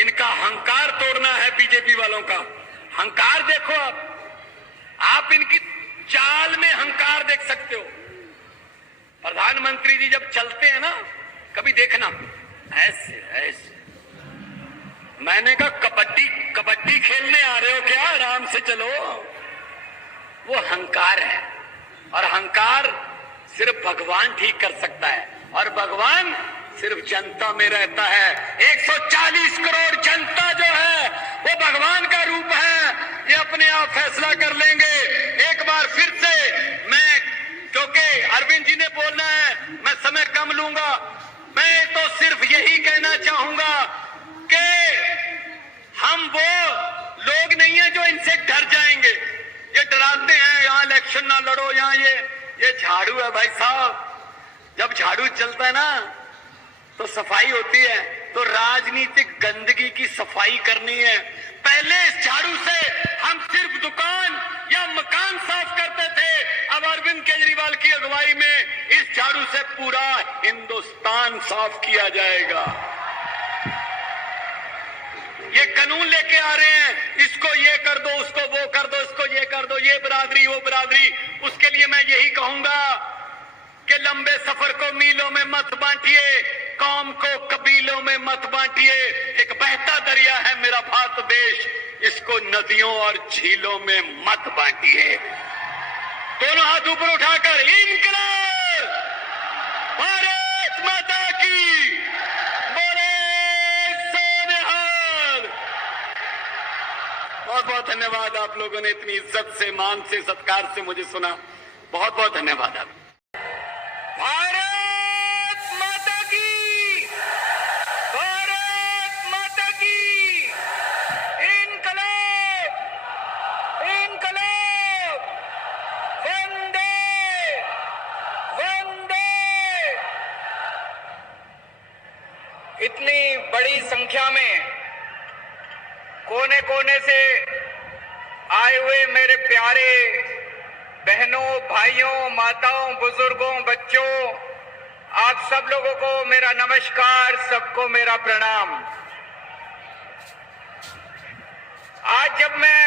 इनका हंकार तोड़ना है बीजेपी वालों का। हंकार देखो आप इनकी चाल में हंकार देख सकते हो। प्रधानमंत्री जी जब चलते हैं ना, कभी देखना ऐसे ऐसे। मैंने कहा कबड्डी खेलने आ रहे हो क्या? आराम से चलो। वो हंकार है, और हंकार सिर्फ भगवान ठीक कर सकता है, और भगवान सिर्फ जनता में रहता है। 140 करोड़ जनता जो है वो भगवान का रूप है। ये अपने आप फैसला कर लेंगे। एक बार फिर से मैं, क्योंकि अरविंद जी ने बोलना है, मैं समय कम लूंगा। मैं तो सिर्फ यही कहना चाहूंगा कि हम वो लोग नहीं है जो इनसे डर जाएंगे। ये डराते हैं यहां इलेक्शन ना लड़ो, यहां ये झाड़ू है भाई साहब। जब झाड़ू चलता है ना तो सफाई होती है। तो राजनीतिक गंदगी की सफाई करनी है। पहले इस झाड़ू से हम सिर्फ दुकान या मकान साफ करते थे, अब अरविंद केजरीवाल की अगुवाई में इस झाड़ू से पूरा हिंदुस्तान साफ किया जाएगा। ये कानून लेके आ रहे हैं, इसको ये कर दो, उसको वो कर दो, इसको ये कर दो, ये बिरादरी वो बिरादरी। उसके लिए मैं यही कहूंगा कि लंबे सफर को मीलों में मत बांटिए, कौम को कबीलों में मत बांटिए। एक बहता दरिया है मेरा भारत देश, इसको नदियों और झीलों में मत बांटिए। दोनों हाथ ऊपर उठाकर इंकलाब भारत माता की, बोले सोनिहाल। बहुत बहुत धन्यवाद, आप लोगों ने इतनी इज्जत से, मान से, सत्कार से मुझे सुना। बहुत बहुत धन्यवाद आप। भारत माता की, भारत माता की, इनकलाब, इनकलाब, वंदे, वंदे। इतनी बड़ी संख्या में कोने कोने से आए हुए मेरे प्यारे बहनों, भाइयों, माताओं, बुजुर्गों, बच्चों, आप सब लोगों को मेरा नमस्कार, सबको मेरा प्रणाम। आज जब मैं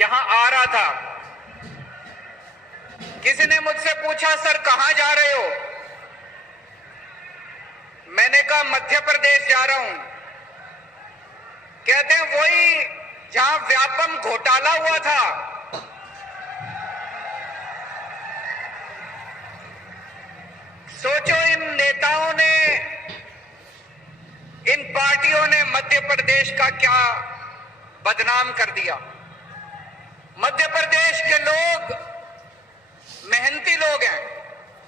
यहां आ रहा था, किसी ने मुझसे पूछा, सर कहां जा रहे हो? मैंने कहा मध्य प्रदेश जा रहा हूं। कहते हैं वही जहां व्यापम घोटाला हुआ था। सोचो, इन नेताओं ने, इन पार्टियों ने मध्य प्रदेश का क्या बदनाम कर दिया। मध्य प्रदेश के लोग मेहनती लोग हैं,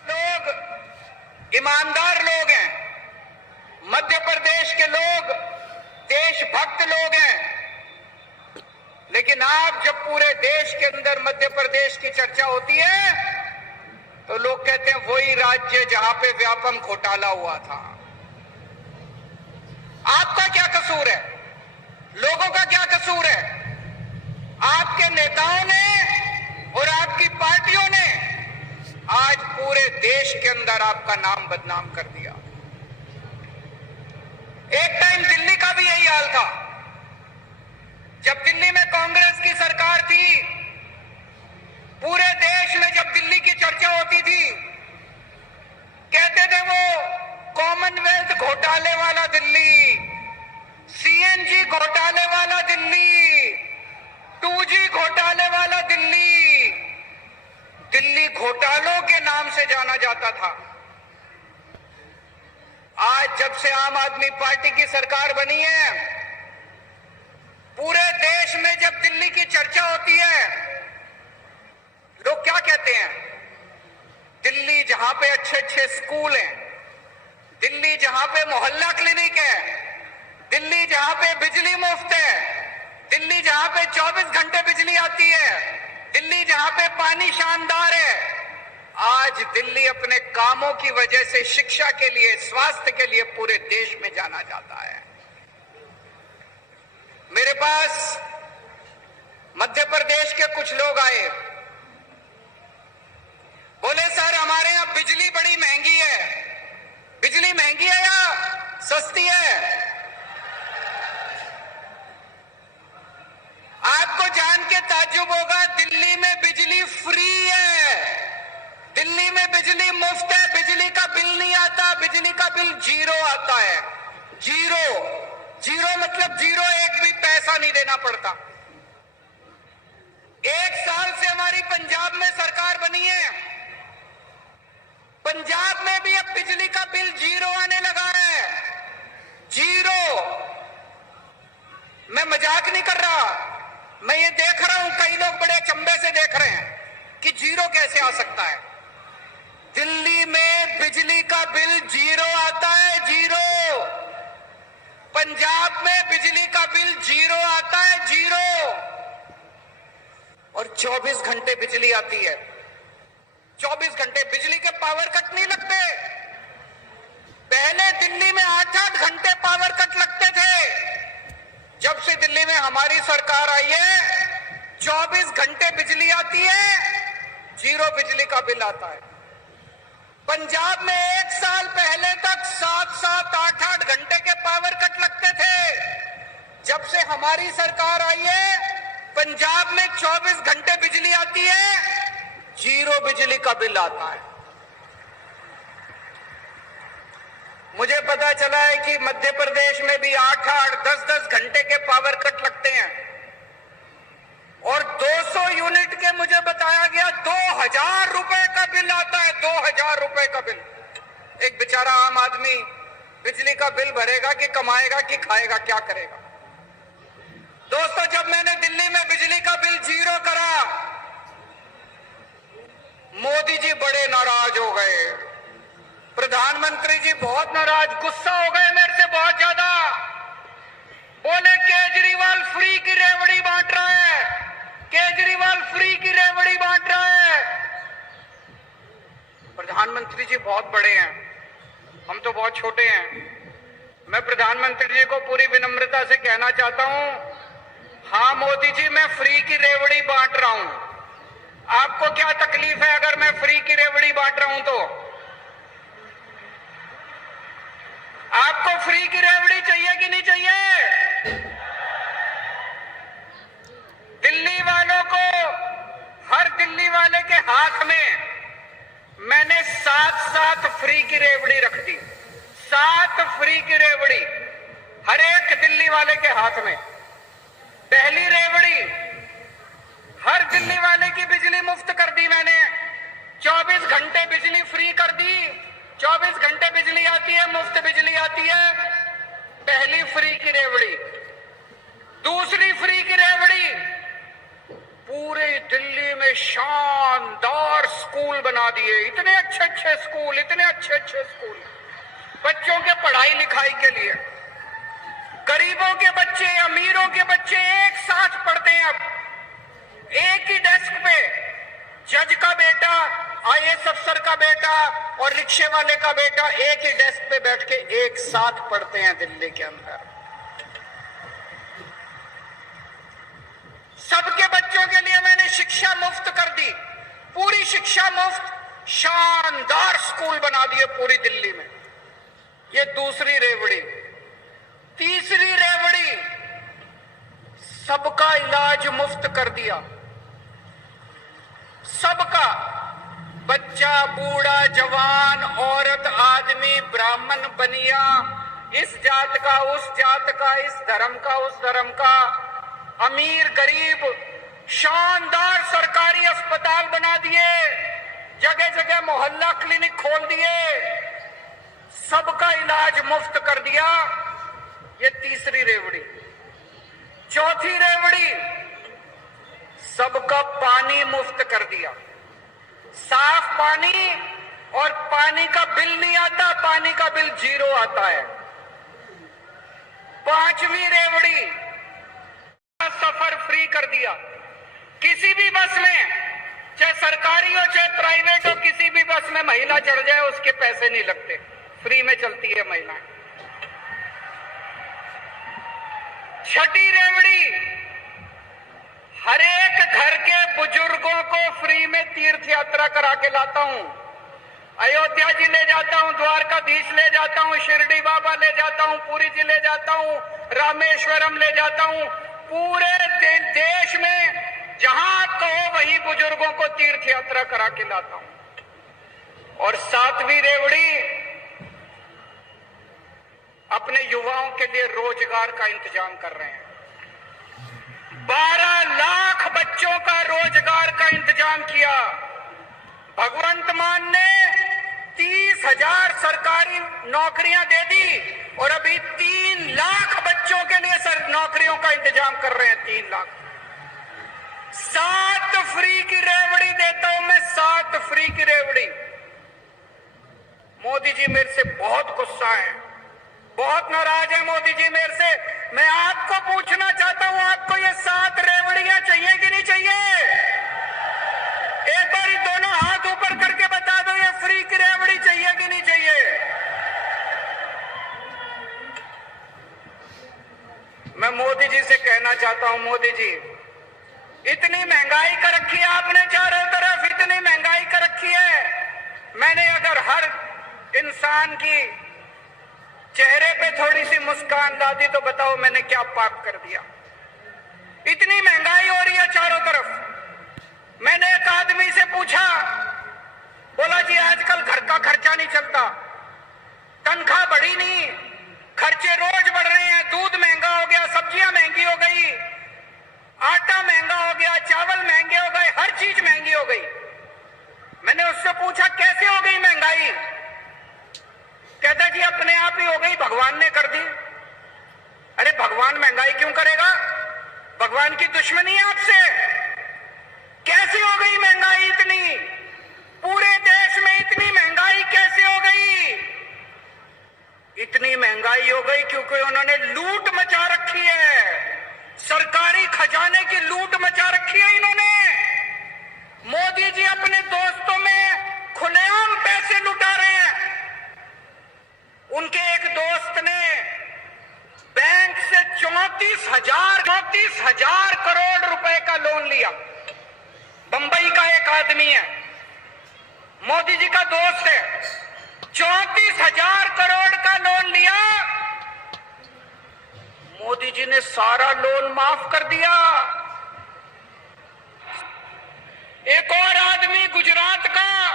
लोग ईमानदार लोग हैं। मध्य प्रदेश के लोग देशभक्त लोग हैं। लेकिन आप जब पूरे देश के अंदर मध्य प्रदेश की चर्चा होती है तो लोग कहते हैं वही राज्य जहां पे व्यापम घोटाला हुआ था। आपका क्या कसूर है? लोगों का क्या कसूर है? आपके नेताओं ने और आपकी पार्टियों ने आज पूरे देश के अंदर आपका नाम बदनाम कर दिया। एक टाइम दिल्ली का भी यही हाल था। जब दिल्ली में कांग्रेस की सरकार थी, पूरे देश में जब दिल्ली की चर्चा होती थी, कहते थे वो कॉमनवेल्थ घोटाले वाला दिल्ली, सीएनजी घोटाले वाला दिल्ली, 2G घोटाले वाला दिल्ली। दिल्ली घोटालों के नाम से जाना जाता था। आज जब से आम आदमी पार्टी की सरकार बनी है, पूरे देश में जब दिल्ली की चर्चा होती है, लोग क्या कहते हैं? दिल्ली जहां पे अच्छे अच्छे स्कूल हैं, दिल्ली जहां पे मोहल्ला क्लिनिक है, दिल्ली जहां पे बिजली मुफ्त है, दिल्ली जहां पे 24 घंटे बिजली आती है, दिल्ली जहां पे पानी शानदार है, आज दिल्ली अपने कामों की वजह से शिक्षा के लिए, स्वास्थ्य के लिए पूरे देश में जाना जाता है। मेरे पास मध्य प्रदेश के कुछ लोग आए, बोले सर हमारे यहां बिजली बड़ी महंगी है। बिजली महंगी है या सस्ती है? बिजली का बिल नहीं आता, बिजली का बिल जीरो आता है। जीरो, जीरो मतलब जीरो, एक भी पैसा नहीं देना पड़ता। 1 साल से हमारी पंजाब में सरकार बनी है, पंजाब में भी अब बिजली का बिल जीरो आने लगा है। जीरो, मैं मजाक नहीं कर रहा, मैं ये देख रहा हूं, कई लोग बड़े अचंभे से देख रहे हैं कि जीरो कैसे आ सकता है। दिल्ली में बिजली का बिल जीरो आता है, जीरो। पंजाब में बिजली का बिल जीरो आता है, जीरो। और 24 घंटे बिजली आती है, 24 घंटे। बिजली के पावर कट नहीं लगते। पहले दिल्ली में 8-8 घंटे पावर कट लगते थे। जब से दिल्ली में हमारी सरकार आई है, 24 घंटे बिजली आती है, जीरो बिजली का बिल आता है। पंजाब में 1 साल पहले तक 7-7, 8-8 घंटे के पावर कट लगते थे। जब से हमारी सरकार आई है, पंजाब में 24 घंटे बिजली आती है, जीरो बिजली का बिल आता है। मुझे पता चला है कि मध्य प्रदेश में भी 8-8, 10-10 घंटे के पावर कट लगते हैं। और 200 यूनिट के मुझे बताया गया 2000 रुपए का बिल आता है, 2000 रुपए का बिल। एक बेचारा आम आदमी बिजली का बिल भरेगा कि कमाएगा कि खाएगा, क्या करेगा? दोस्तों, जब मैंने दिल्ली में बिजली का बिल जीरो करा, मोदी जी बड़े नाराज हो गए, प्रधानमंत्री जी बहुत नाराज, गुस्सा हो गए मेरे से बहुत ज्यादा। बोले केजरीवाल फ्री की रेवड़ी बांट रहा है, केजरीवाल फ्री की रेवड़ी बांट रहा है। प्रधानमंत्री जी बहुत बड़े हैं, हम तो बहुत छोटे हैं। मैं प्रधानमंत्री जी को पूरी विनम्रता से कहना चाहता हूं, हाँ मोदी जी, मैं फ्री की रेवड़ी बांट रहा हूं। आपको क्या तकलीफ है अगर मैं फ्री की रेवड़ी बांट रहा हूं? तो आपको फ्री की रेवड़ी चाहिए कि नहीं चाहिए? दिल्ली वालों को, हर दिल्ली वाले के हाथ में मैंने 7 फ्री की रेवड़ी रख दी। 7 फ्री की रेवड़ी हर एक दिल्ली वाले के हाथ में। पहली रेवड़ी, हर दिल्ली वाले की बिजली मुफ्त कर दी मैंने। 24 घंटे बिजली फ्री कर दी। 24 घंटे बिजली आती है, मुफ्त बिजली आती है। पहली फ्री की रेवड़ी। दूसरी फ्री की रेवड़ी, पूरे दिल्ली में शानदार स्कूल बना दिए। इतने अच्छे अच्छे स्कूल, इतने अच्छे अच्छे स्कूल बच्चों के पढ़ाई लिखाई के लिए। गरीबों के बच्चे, अमीरों के बच्चे एक साथ पढ़ते हैं। अब एक ही डेस्क पे जज का बेटा, IAS अफसर का बेटा और रिक्शे वाले का बेटा एक ही डेस्क पे बैठ के एक साथ पढ़ते हैं दिल्ली के अंदर। सबके बच्चों के लिए मैंने शिक्षा मुफ्त कर दी, पूरी शिक्षा मुफ्त। शानदार स्कूल बना दिए पूरी दिल्ली में। ये दूसरी रेवड़ी। तीसरी रेवड़ी, सबका इलाज मुफ्त कर दिया। सबका, बच्चा, बूढ़ा, जवान, औरत, आदमी, ब्राह्मण, बनिया, इस जात का, उस जात का, इस धर्म का, उस धर्म का, अमीर, गरीब, शानदार सरकारी अस्पताल बना दिए। जगह जगह मोहल्ला क्लिनिक खोल दिए। सबका इलाज मुफ्त कर दिया। ये तीसरी रेवड़ी। चौथी रेवड़ी, सबका पानी मुफ्त कर दिया। साफ पानी, और पानी का बिल नहीं आता, पानी का बिल जीरो आता है। पांचवी रेवड़ी, सफर फ्री कर दिया। किसी भी बस में, चाहे सरकारी हो चाहे प्राइवेट हो, किसी भी बस में महिला चढ़ जाए उसके पैसे नहीं लगते, फ्री में चलती है महिलाएं। छठी रेवड़ी, हर एक घर के बुजुर्गों को फ्री में तीर्थ यात्रा करा के लाता हूं। अयोध्या जी ले जाता हूं, द्वारकाधीश ले जाता हूं, शिरडी बाबा ले जाता हूं, पुरी जी ले जाता हूं, रामेश्वरम ले जाता हूं। पूरे देश में जहां कहो वहीं बुजुर्गों को तीर्थ यात्रा करा के लाता हूं। और 7वीं रेवड़ी अपने युवाओं के लिए रोजगार का इंतजाम कर रहे हैं। 12 लाख बच्चों का रोजगार का इंतजाम किया। भगवंत मान ने 30,000 सरकारी नौकरियां दे दी और अभी 3 लाख बच्चों के लिए नौकरियों का इंतजाम कर रहे हैं। 3 लाख। 7 फ्री की रेवड़ी देता हूं मैं, 7 फ्री की रेवड़ी। मोदी जी मेरे से बहुत गुस्सा है, बहुत नाराज है मोदी जी मेरे से। मैं आपको पूछना चाहता हूं, आपको ये 7 रेवड़ियां चाहिए कि नहीं चाहिए? एक बार दोनों हाथ ऊपर करके बता दो, ये फ्री की रेवड़ी चाहिए कि नहीं चाहिए? मैं मोदी जी से कहना चाहता हूं, मोदी जी इतनी महंगाई कर रखी है आपने चारों तरफ, इतनी महंगाई कर रखी है। मैंने अगर हर इंसान की चेहरे पे थोड़ी सी मुस्कान ला दी तो बताओ मैंने क्या पाप कर दिया? इतनी महंगाई हो रही है चारों तरफ। मैंने एक आदमी से पूछा, बोला जी आजकल घर का खर्चा नहीं चलता, तनख्वाह बढ़ी नहीं, खर्चे रोज बढ़ रहे हैं। दूध महंगा हो गया, सब्जियां महंगी हो गई, आटा महंगा हो गया, चावल महंगे हो गए, हर चीज महंगी हो गई। मैंने उससे पूछा कैसे हो गई महंगाई? कहता जी अपने आप ही हो गई, भगवान ने कर दी। अरे भगवान महंगाई क्यों करेगा? भगवान की दुश्मनी है आपसे? कैसे हो गई महंगाई इतनी? पूरे देश में इतनी महंगाई कैसे हो गई? इतनी महंगाई हो गई क्योंकि उन्होंने लूट मचा रखी है, सरकारी खजाने की लूट मचा रखी है इन्होंने। मोदी जी अपने दोस्तों में खुलेआम पैसे लुटा रहे हैं। उनके एक दोस्त ने बैंक से 34,000 करोड़ रुपए का लोन लिया। बंबई का एक आदमी है, मोदी जी का दोस्त है, 34,000 करोड़ का लोन लिया। मोदी जी ने सारा लोन माफ कर दिया। एक और आदमी गुजरात का,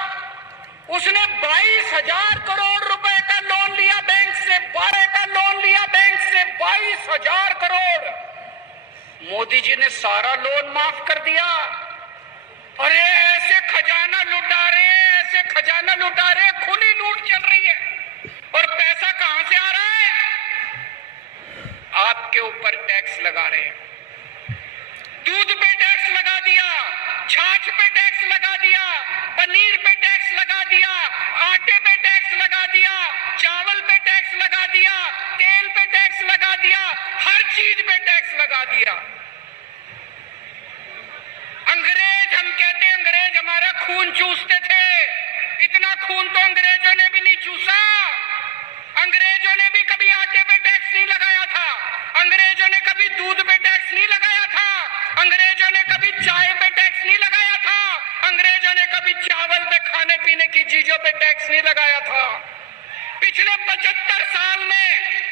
उसने 22,000 करोड़ रुपए का लोन लिया बैंक से, 12 का लोन लिया बैंक से, 22,000 करोड़। मोदी जी ने सारा लोन माफ कर दिया। अरे ऐसे खजाना लुटा रहे हैं, ऐसे खजाना लुटा रहे हैं, खुली लूट चल रही है। और पैसा कहां से आ रहा है? आपके ऊपर टैक्स लगा रहे हैं। दूध पे टैक्स लगा दिया, छाछ पे टैक्स लगा दिया, पनीर पे टैक्स लगा दिया, आटे पे टैक्स लगा दिया, चावल पे टैक्स लगा दिया, तेल पे टैक्स लगा दिया, हर चीज पे टैक्स लगा दिया। अंग्रेज, हम कहते हैं अंग्रेज हमारा खून चूसते थे, इतना खून तो अंग्रेजों ने भी नहीं चूसा। अंग्रेजों ने भी कभी आटे पे टैक्स नहीं लगाया था, अंग्रेजों ने कभी दूध पे टैक्स नहीं लगाया था, अंग्रेजों ने कभी चाय पे टैक्स नहीं लगाया था, अंग्रेजों ने कभी चावल पे, खाने पीने की चीजों पे टैक्स नहीं लगाया था। पिछले 75 साल में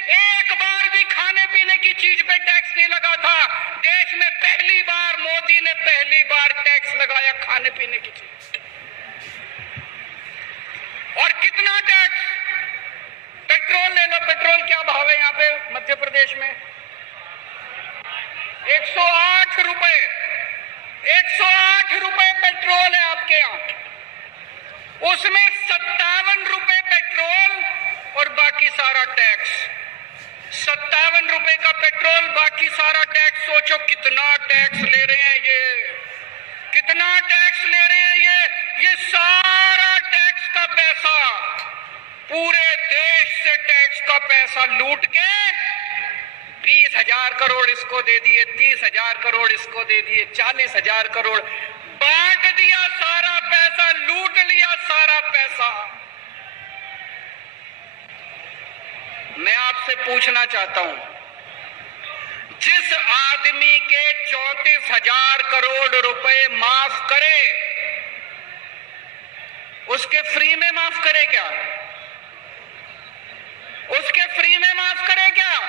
एक बार भी खाने पीने की चीज पे टैक्स नहीं लगा था। देश में पहली बार मोदी ने पहली बार टैक्स लगाया खाने पीने की चीज। और कितना टैक्स? पेट्रोल ले लो, पेट्रोल क्या भाव है यहाँ पे मध्य प्रदेश में? 108 रुपए, 108 रुपए पेट्रोल है आपके यहाँ। उसमें 57 रुपए पेट्रोल और बाकी सारा टैक्स। 57 रुपए का पेट्रोल, बाकी सारा टैक्स। सोचो कितना टैक्स ले रहे हैं ये, कितना टैक्स ले रहे हैं ये सारा टैक्स का पैसा, पूरे देश से टैक्स का पैसा लूट के 20,000 करोड़ इसको दे दिए, 30,000 करोड़ इसको दे दिए, 40,000 करोड़ बांट दिया, सारा पैसा लूट लिया, सारा पैसा। मैं आपसे पूछना चाहता हूं, जिस आदमी के 34,000 करोड़ रुपए माफ करे, उसके फ्री में माफ करे क्या? उसके फ्री में माफ करे क्या?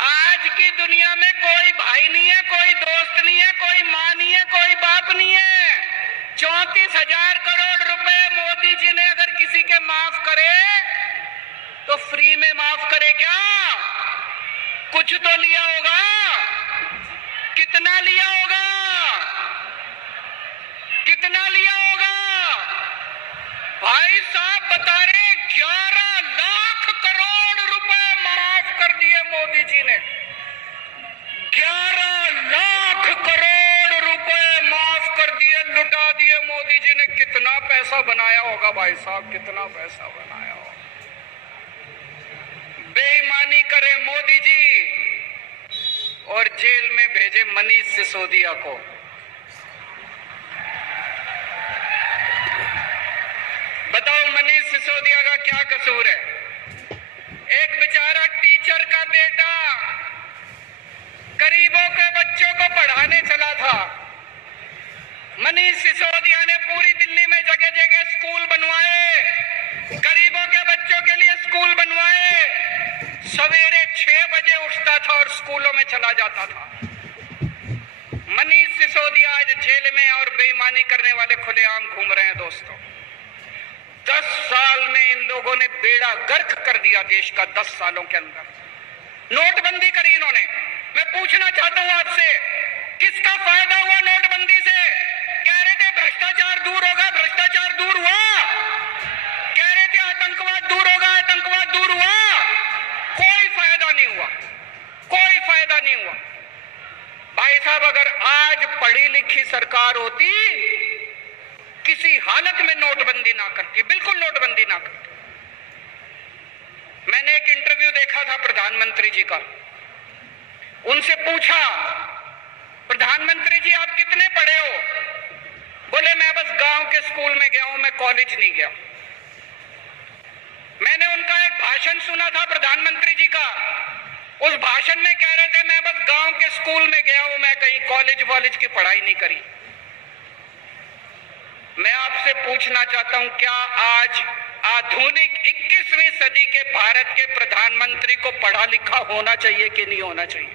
आज की दुनिया में कोई भाई नहीं है, कोई दोस्त नहीं है, कोई मां नहीं है, कोई बाप नहीं है। 34,000 करोड़ रुपए मोदी जी ने अगर किसी के माफ करे तो फ्री में माफ करे क्या? कुछ तो लिया होगा। कितना लिया होगा? कितना लिया होगा? भाई साहब बता रहे 11 लाख करोड़ रुपए माफ कर दिए मोदी जी ने। 11 लाख करोड़ रुपए माफ कर दिए, लुटा दिए मोदी जी ने। कितना पैसा बनाया होगा भाई साहब, कितना पैसा बनाया होगा। बेईमानी करे मोदी जी और जेल में भेजे मनीष सिसोदिया को। बताओ मनीष सिसोदिया का क्या कसूर है? एक बेचारा टीचर का बेटा गरीबों के बच्चों को पढ़ाने चला था। मनीष सिसोदिया ने पूरी दिल्ली में जगह जगह स्कूल बनवाए, गरीबों के बच्चों के लिए स्कूल बनवाए। सवेरे 6 बजे उठता था और स्कूलों में चला जाता था। मनीष सिसोदिया आज जेल में और बेईमानी करने वाले खुलेआम घूम रहे हैं दोस्तों। 10 साल में इन लोगों ने बेड़ा गर्क कर दिया देश का। 10 सालों के अंदर नोटबंदी करी इन्होंने। मैं पूछना चाहता हूं आपसे, किसका फायदा हुआ नोटबंदी से? कह रहे थे भ्रष्टाचार दूर होगा, भ्रष्टाचार दूर हुआ। कह रहे थे आतंकवाद दूर होगा, आतंकवाद दूर हुआ। कोई फायदा नहीं हुआ, कोई फायदा नहीं हुआ। भाई साहब अगर आज पढ़ी लिखी सरकार होती किसी हालत में नोटबंदी ना करती, बिल्कुल नोटबंदी ना करती। मैंने एक इंटरव्यू देखा था प्रधानमंत्री जी का। उनसे पूछा, प्रधानमंत्री जी आप कितने पढ़े हो? बोले मैं बस गांव के स्कूल में गया हूं, मैं कॉलेज नहीं गया। मैंने उनका एक भाषण सुना था प्रधानमंत्री जी का। उस भाषण में कह रहे थे मैं बस गांव के स्कूल में गया हूं, मैं कहीं कॉलेज वॉलेज की पढ़ाई नहीं करी। मैं आपसे पूछना चाहता हूं, क्या आज आधुनिक 21वीं सदी के भारत के प्रधानमंत्री को पढ़ा लिखा होना चाहिए कि नहीं होना चाहिए?